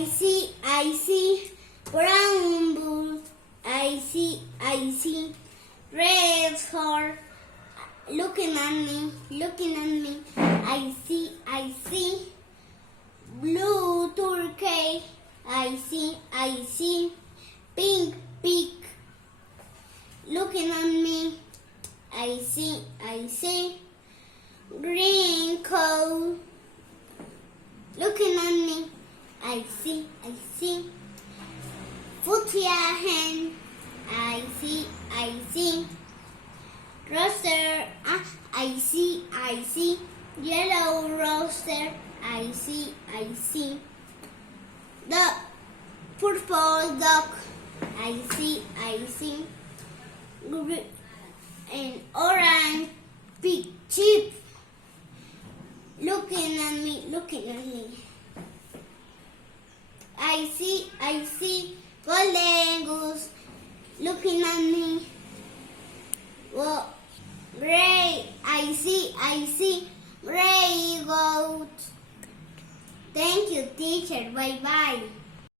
I see brown bull. I see red horse looking at me. I see blue turkey. I see pink pig looking at me. I see green cow looking at me. I see fuchsia hen. I see rooster. I see yellow rooster. I see the purple duck. I see green and orange pig sheep looking at me. I see golden goose looking at me. Well, gray. I see gray goat. Thank you, teacher. Bye bye.